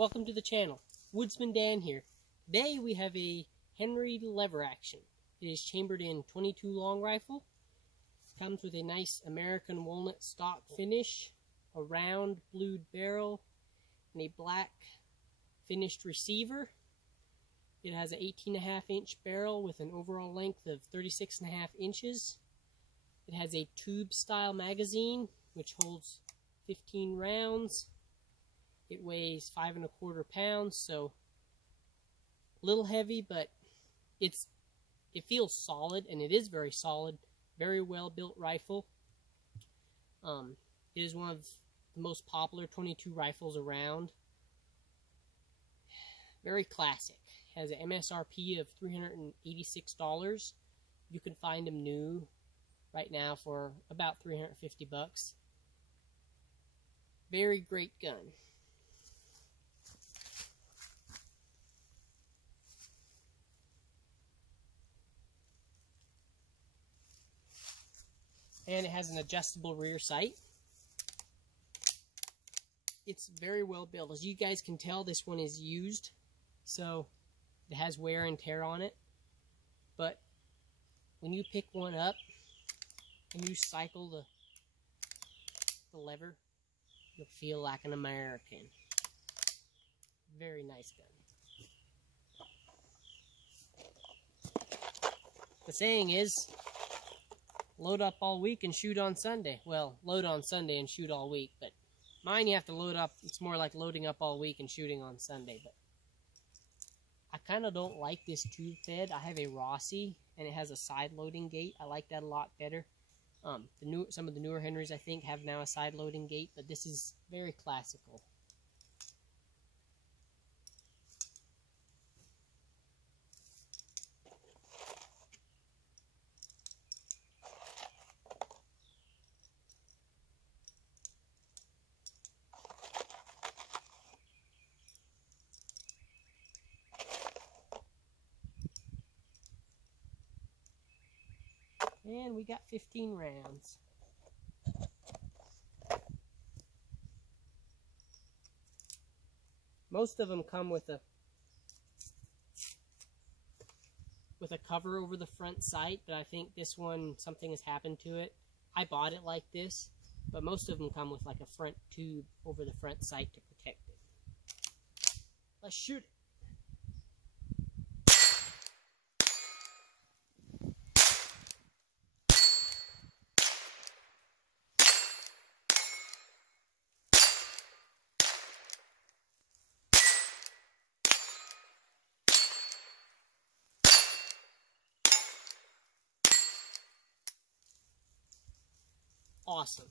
Welcome to the channel. Woodsman Dan here. Today we have a Henry lever action. It is chambered in .22 long rifle. Comes with a nice American walnut stock finish, a round blued barrel, and a black finished receiver. It has an 18.5 inch barrel with an overall length of 36.5 inches. It has a tube style magazine which holds 15 rounds. It weighs 5 1/4 pounds, so a little heavy, but it feels solid, and it is very solid. Very well built rifle. It is one of the most popular .22 rifles around. Very classic. Has an MSRP of $386. You can find them new right now for about 350 bucks. Very great gun. And it has an adjustable rear sight. It's very well built. As you guys can tell, this one is used, so it has wear and tear on it. But when you pick one up and you cycle the lever, you'll feel like an American. Very nice gun. The saying is, load up all week and shoot on Sunday. Well, load on Sunday and shoot all week, but mine you have to load up. It's more like loading up all week and shooting on Sunday. But I kind of don't like this tube fed. I have a Rossi, and it has a side loading gate. I like that a lot better. Some of the newer Henrys, I think, have now a side loading gate, but this is very classical. And we got 15 rounds. Most of them come with a cover over the front sight, but I think this one, something has happened to it. I bought it like this, but most of them come with like a front tube over the front sight to protect it. Let's shoot it. Awesome.